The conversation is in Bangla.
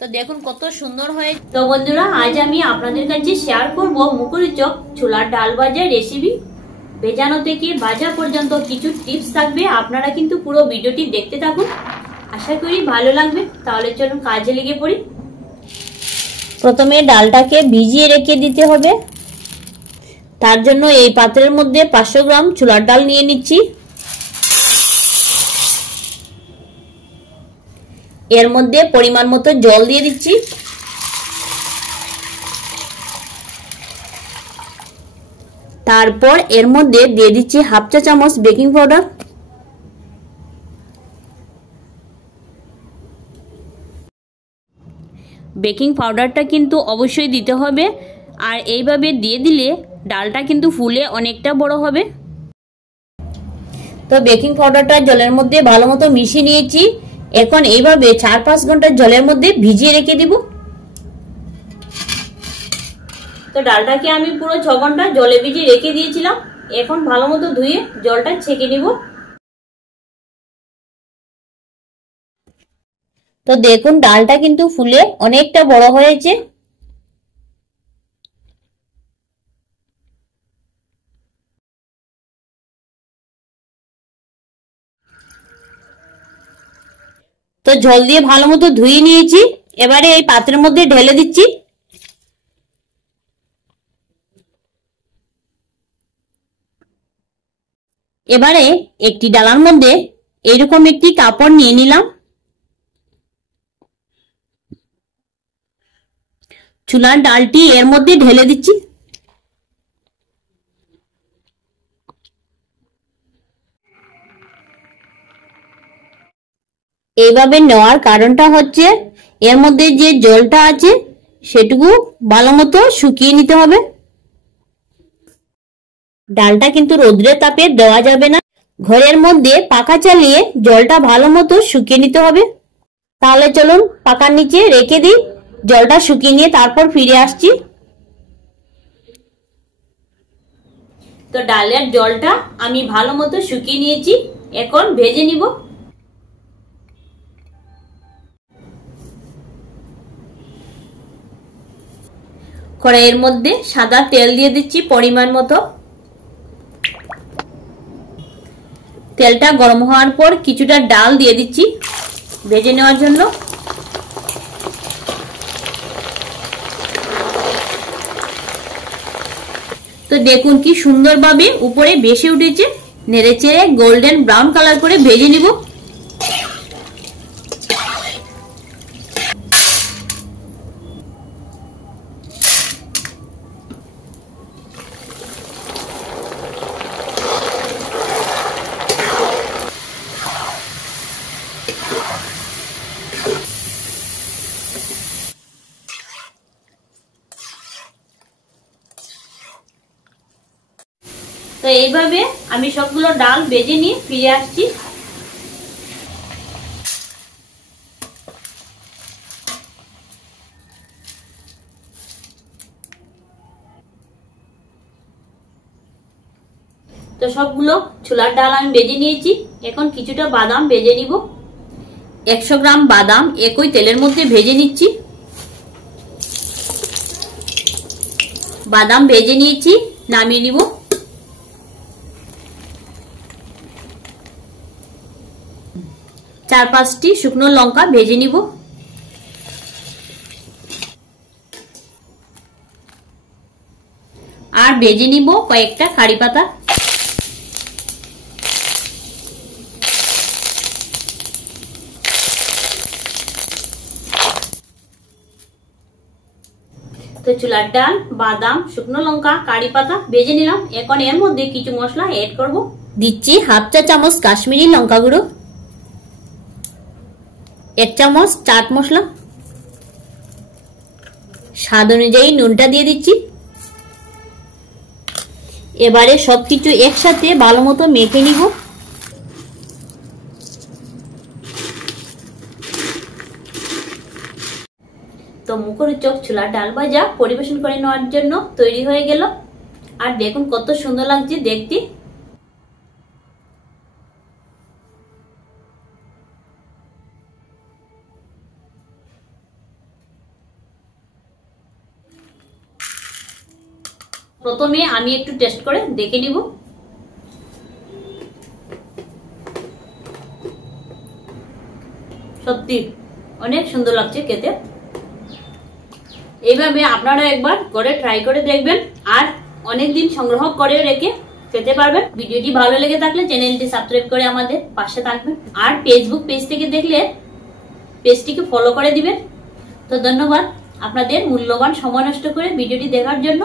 তো দেখুন কত সুন্দর হয়। তো বন্ধুরা আজ আমি আপনাদের কাছে শেয়ার করব মুখরোচক ছোলার ডাল ভাজার রেসিপি। ভেজানো থেকে ভাজা পর্যন্ত কিছু টিপস থাকবে, আপনারা কিন্তু পুরো ভিডিওটি দেখতে থাকুন, আশা করি ভালো লাগবে। তাহলে চলুন কাজে লেগে পড়ি। প্রথমে ডালটাকে ভিজিয়ে রেখে দিতে হবে। তার জন্য এই পাত্রের মধ্যে 500 গ্রাম ছোলার ডাল নিয়ে নিচ্ছি। এর মধ্যে পরিমাণ মতো জল দিয়ে দিচ্ছি। তারপর এর মধ্যে দিয়ে দিচ্ছি হাফ চা চামচ বেকিং পাউডার। বেকিং পাউডারটা কিন্তু অবশ্যই দিতে হবে, আর এইভাবে দিয়ে দিলে ডালটা কিন্তু ফুলে অনেকটা বড় হবে। তো বেকিং পাউডারটা জলের মধ্যে ভালো মতো মিশিয়ে নিয়েছি। এখন এইভাবে 4-5 ঘন্টা জলের মধ্যে ভিজিয়ে রেখে দিব। তো ডালটাকে আমি পুরো 6 ঘন্টা জলে ভিজিয়ে রেখে দিয়েছিলাম। এখন ভালো মতো ধুয়ে জলটা ছেঁকে নিব। তো দেখুন ডালটা কিন্তু ফুলে অনেকটা বড় হয়েছে। তো জল দিয়ে ভালো মতো ধুয়ে নিয়েছি। এবারে এই পাত্রের মধ্যে ঢেলে দিচ্ছি। এবারে একটি ডালার মধ্যে এরকম একটি কাপড় নিয়ে নিলাম। ছোলার ডালটি এর মধ্যে ঢেলে দিচ্ছি। এইভাবে নেওয়ার কারণটা হচ্ছে এর মধ্যে যে জলটা আছে সেটুকু ভালো মতো শুকিয়ে নিতে হবে। ডালটা কিন্তু রোদ্রের তাপে দেওয়া যাবে না, ঘরের মধ্যে পাখা চালিয়ে জলটা ভালো মতো শুকিয়ে নিতে হবে। তাহলে চলুন পাখার নিচে রেখে দিই, জলটা শুকিয়ে নিয়ে তারপর ফিরে আসছি। তো ডালের জলটা আমি ভালো মতো শুকিয়ে নিয়েছি, এখন ভেজে নিব। কড়াইয়ের মধ্যে সাদা তেল দিয়ে দিচ্ছি পরিমাণ মতো। তেলটা গরম হওয়ার পর কিছুটা ডাল দিয়ে দিচ্ছি ভেজে নেওয়ার জন্য। তো দেখুন কি সুন্দরভাবে উপরে ভেসে উঠেছে। নেড়েচেড়ে গোল্ডেন ব্রাউন কালার করে ভেজে নিব। তো এইভাবে আমি সবগুলো ডাল ভেজে নিয়ে ফিরে আসছি। তো সবগুলো ছোলার ডাল আমি ভেজে নিয়েছি। এখন কিছুটা বাদাম ভেজে নিব। 100 গ্রাম বাদাম একই তেলের মধ্যে ভেজে নিচ্ছি। বাদাম ভেজে নিয়েছি, নামিয়ে নিব। চার 5টি শুকনো লঙ্কা ভেজে নিব। আর ভেজে নিব কয়েকটা কারি পাতা। তো ছোলার ডাল, বাদাম, শুকনো লঙ্কা, কারি পাতা ভেজে নিলাম। এখন এর মধ্যে কিছু মশলা এড করব। দিচ্ছি হাফ চা চামচ কাশ্মীরি লঙ্কা গুঁড়ো, 1 চামচ চাট মশলা, স্বাদ অনুযায়ী নুনটা দিয়ে দিচ্ছি। এবারে সবকিছু একসাথে ভালো মতো মেখে নিব। তো মুখরোচক ছোলার ডাল ভাজা পরিবেশন করে নেওয়ার জন্য তৈরি হয়ে গেল। আর দেখুন কত সুন্দর লাগছে দেখতে। প্রথমে আমি একটু টেস্ট করে দেখে নিব। সত্যি অনেক সুন্দর লাগছে খেতে। এইভাবে আপনারা একবার করে ট্রাই করে দেখবেন আর অনেকদিন সংগ্রহ করে রেখে খেতে পারবেন। ভিডিওটি ভালো লেগে থাকলে চ্যানেলটি সাবস্ক্রাইব করে আমাদের পাশে থাকবেন আর ফেসবুক পেজ থেকে দেখলে পেজটিকে ফলো করে দিবেন। তো ধন্যবাদ আপনাদের মূল্যবান সময় নষ্ট করে ভিডিওটি দেখার জন্য।